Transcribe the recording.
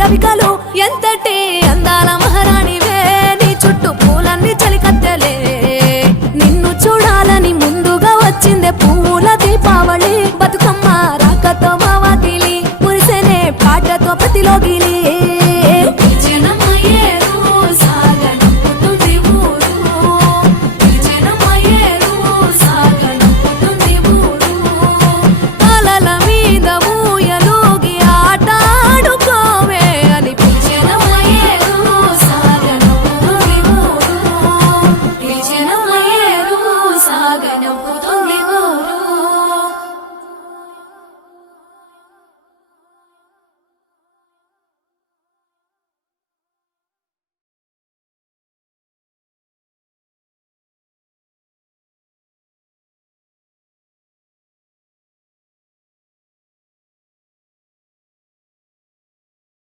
రవికలు ఎంతటి అందాల మహారాణివే నీ చుట్టూ పూలన్నీ చలికత్తెలే నిన్ను చూడాలని ముందుగా వచ్చిందే పూల దీపావళి బతుకమ్మ రాకతో మా వాకిలి మురిసెనే పాటతో ప్రతిలోకి